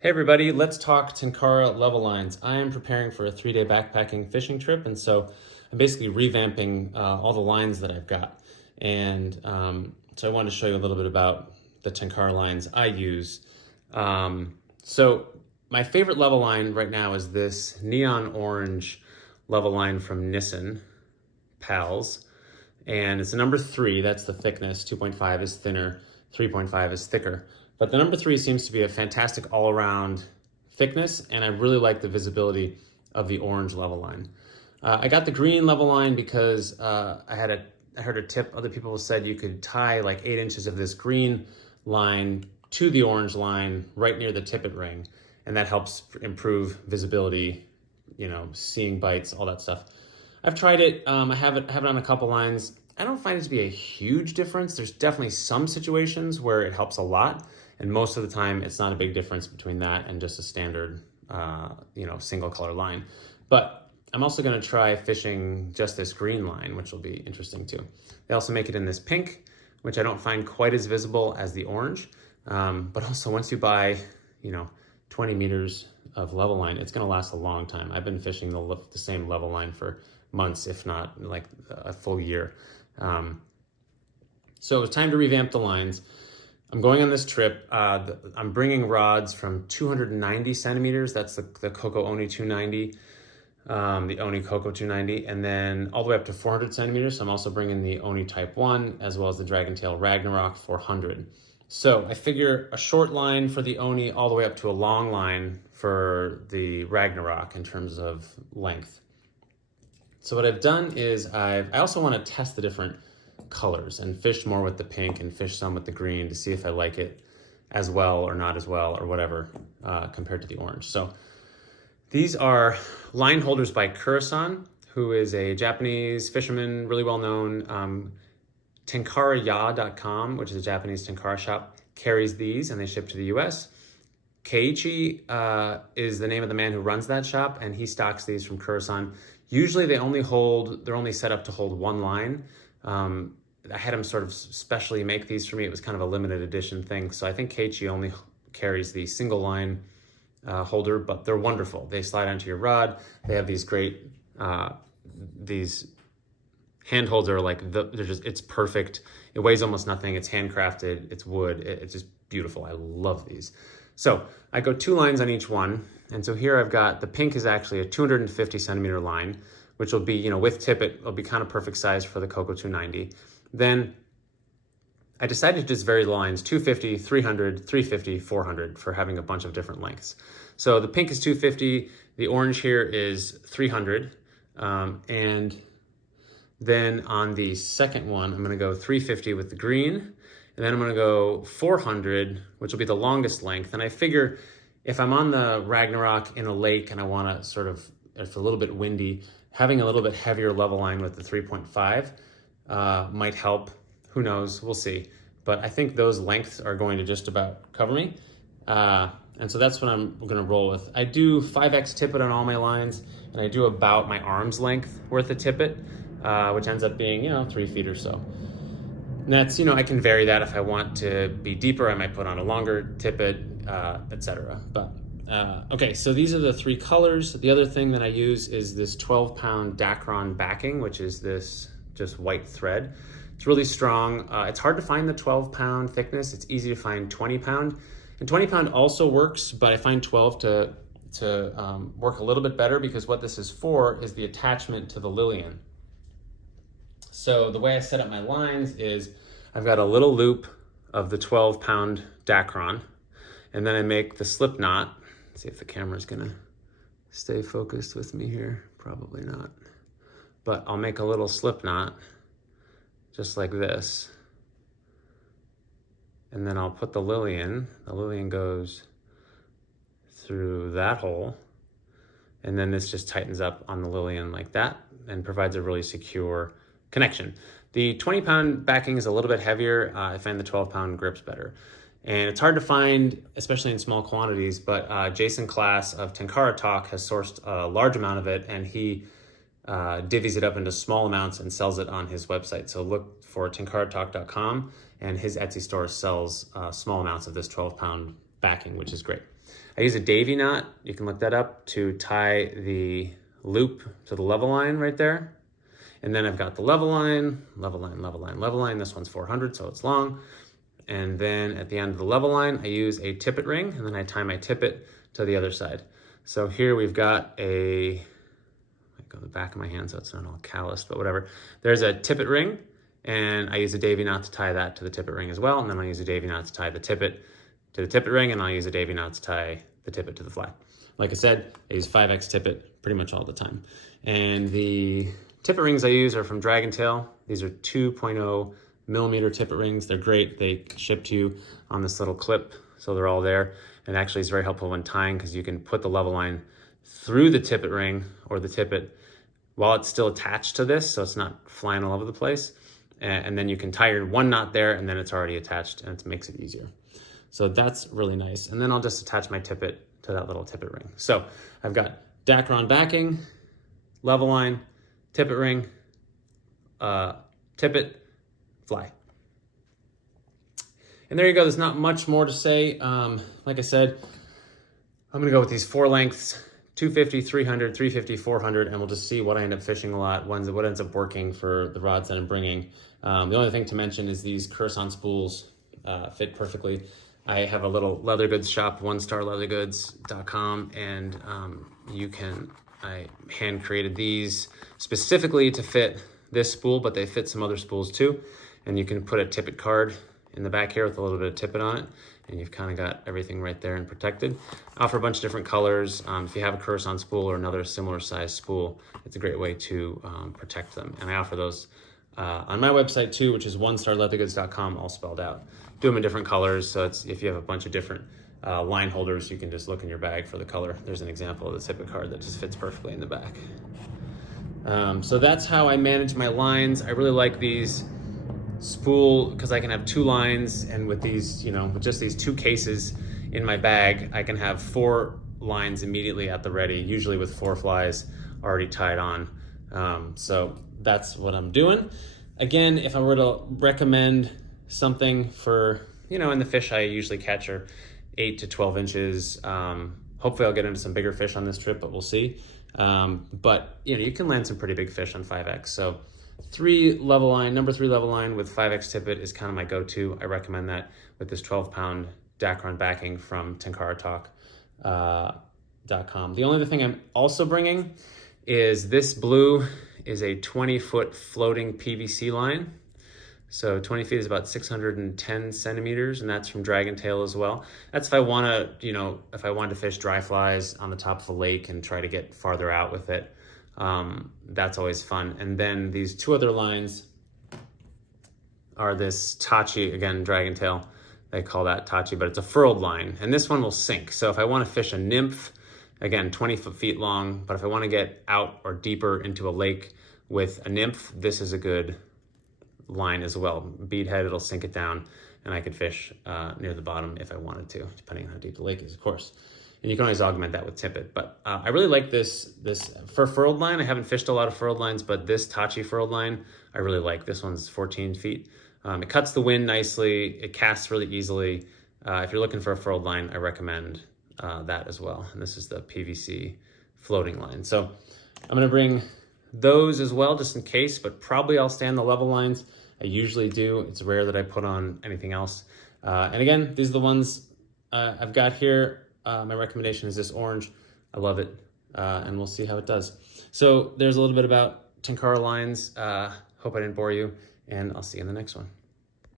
Hey everybody, let's talk Tenkara level lines. I am preparing for a 3-day backpacking fishing trip, and so I'm basically revamping all the lines that I've got. And so I wanted to show you a little bit about the Tenkara lines I use. So my favorite level line right now is this neon orange level line from Nissan Pals. And it's a number 3, that's the thickness. 2.5 is thinner, 3.5 is thicker. But the number 3 seems to be a fantastic all-around thickness, and I really like the visibility of the orange level line. I got the green level line because I heard a tip. Other people said you could tie like 8 inches of this green line to the orange line right near the tippet ring, and that helps improve visibility, seeing bites, all that stuff. I've tried it. I have it on a couple lines. I don't find it to be a huge difference. There's definitely some situations where it helps a lot, and most of the time it's not a big difference between that and just a standard, single color line. But I'm also going to try fishing just this green line, which will be interesting too. They also make it in this pink, which I don't find quite as visible as the orange. But also once you buy, 20 meters of level line, it's going to last a long time. I've been fishing the same level line for months, if not like a full year. So it's time to revamp the lines. I'm going on this trip. I'm bringing rods from 290 centimeters. That's the Coco Oni 290, the Oni Coco 290, and then all the way up to 400 centimeters. So I'm also bringing the Oni Type 1 as well as the Dragontail Ragnarok 400. So I figure a short line for the Oni all the way up to a long line for the Ragnarok in terms of length. So what I've done is I also want to test the different colors and fish more with the pink and fish some with the green to see if I like it as well or not as well or whatever compared to the orange. So these are line holders by Kurasan, who is a Japanese fisherman, really well known. Tenkaraya.com, which is a Japanese Tenkara shop, carries these and they ship to the US. Keiichi is the name of the man who runs that shop, and he stocks these from Kurasan. Usually they're only set up to hold one line. I had him sort of specially make these for me. It was kind of a limited edition thing. So I think Keiichi only carries the single line holder, but they're wonderful. They slide onto your rod. They have these great, these handholds are like, it's perfect. It weighs almost nothing. It's handcrafted. It's wood. It's just beautiful. I love these. So I go 2 lines on each one. And so here I've got, the pink is actually a 250 centimeter line, which will be, with tippet, it'll be kind of perfect size for the Coco 290. Then I decided to just vary the lines 250, 300, 350, 400 for having a bunch of different lengths. So the pink is 250, the orange here is 300, and then on the second one, I'm gonna go 350 with the green, and then I'm gonna go 400, which will be the longest length. And I figure if I'm on the Ragnarok in a lake and I wanna if it's a little bit windy, having a little bit heavier level line with the 3.5 might help. Who knows, we'll see. But I think those lengths are going to just about cover me. And so that's what I'm gonna roll with. I do 5X tippet on all my lines, and I do about my arm's length worth of tippet, which ends up being, 3 feet or so. And that's, I can vary that if I want to be deeper. I might put on a longer tippet, etc. But okay, so these are the 3 colors. The other thing that I use is this 12-pound Dacron Backing, which is this just white thread. It's really strong. It's hard to find the 12-pound thickness. It's easy to find 20-pound. And 20-pound also works, but I find 12 to work a little bit better, because what this is for is the attachment to the Lillian. So the way I set up my lines is I've got a little loop of the 12-pound Dacron, and then I make the slip knot. Let's see if the camera's gonna stay focused with me here. Probably not. But I'll make a little slip knot just like this. And then I'll put the Lillian. The Lillian goes through that hole. And then this just tightens up on the Lillian like that and provides a really secure connection. The 20-pound backing is a little bit heavier. I find the 12-pound grips better. And it's hard to find, especially in small quantities, but Jason Class of Tenkara Talk has sourced a large amount of it, and he divvies it up into small amounts and sells it on his website. So look for tenkaratalk.com, and his Etsy store sells small amounts of this 12-pound backing, which is great. I use a Davy knot, you can look that up, to tie the loop to the level line right there. And then I've got the level line, level line, level line, level line. This one's 400, so it's long. And then at the end of the level line, I use a tippet ring, and then I tie my tippet to the other side. So here we've got I go the back of my hand so it's not all calloused, but whatever. There's a tippet ring, and I use a Davy knot to tie that to the tippet ring as well. And then I use a Davy knot to tie the tippet to the tippet ring, and I'll use a Davy knot to tie the tippet to the fly. Like I said, I use 5X tippet pretty much all the time. And the tippet rings I use are from Dragon Tail. These are 2.0 millimeter tippet rings. They're great. They ship to you on this little clip, so they're all there. And actually it's very helpful when tying, because you can put the level line through the tippet ring or the tippet while it's still attached to this, so it's not flying all over the place. And then you can tie your one knot there, and then it's already attached, and it makes it easier. So that's really nice. And then I'll just attach my tippet to that little tippet ring. So I've got Dacron backing, level line, tippet ring, tippet, fly. And there you go. There's not much more to say. Like I said, I'm gonna go with these 4 lengths, 250, 300, 350, 400, and we'll just see what I end up fishing a lot, what ends up working for the rods that I'm bringing. The only thing to mention is these Curson spools fit perfectly. I have a little leather goods shop, onestarleathergoods.com, and I hand created these specifically to fit this spool, but they fit some other spools too. And you can put a tippet card in the back here with a little bit of tippet on it, and you've kind of got everything right there and protected. I offer a bunch of different colors. If you have a Curson spool or another similar size spool, it's a great way to protect them. And I offer those on my website too, which is onestarleathergoods.com, all spelled out. Do them in different colors, so if you have a bunch of different line holders, you can just look in your bag for the color. There's an example of the tippet card that just fits perfectly in the back. So that's how I manage my lines. I really like these spool because I can have 2 lines, and with these, with just these 2 cases in my bag, I can have 4 lines immediately at the ready, usually with 4 flies already tied on. So that's what I'm doing. Again, if I were to recommend something for, and the fish I usually catch are 8 to 12 inches. Hopefully I'll get into some bigger fish on this trip, but we'll see. But you can land some pretty big fish on 5X. So number 3 level line with 5X tippet is kind of my go-to. I recommend that with this 12-pound Dacron backing from TenkaraTalk.com. The only other thing I'm also bringing is this blue is a 20-foot floating PVC line. So 20 feet is about 610 centimeters, and that's from Dragon Tail as well. That's if I want to, if I wanted to fish dry flies on the top of a lake and try to get farther out with it. That's always fun. And then these 2 other lines are this Tachi, again, Dragon Tail. They call that Tachi, but it's a furled line. And this one will sink. So if I want to fish a nymph, again, 20 feet long, but if I want to get out or deeper into a lake with a nymph, this is a good line as well. Bead head, it'll sink it down, and I could fish near the bottom if I wanted to, depending on how deep the lake is, of course. And you can always augment that with tippet. But I really like this for furled line. I haven't fished a lot of furled lines, but this Tachi furled line, I really like. This one's 14 feet. It cuts the wind nicely. It casts really easily. If you're looking for a furled line, I recommend that as well. And this is the PVC floating line. So I'm gonna bring those as well, just in case, but probably I'll stay on the level lines. I usually do. It's rare that I put on anything else. And again, these are the ones I've got here. My recommendation is this orange. I love it, and we'll see how it does. So there's a little bit about Tenkara lines. Hope I didn't bore you, and I'll see you in the next one.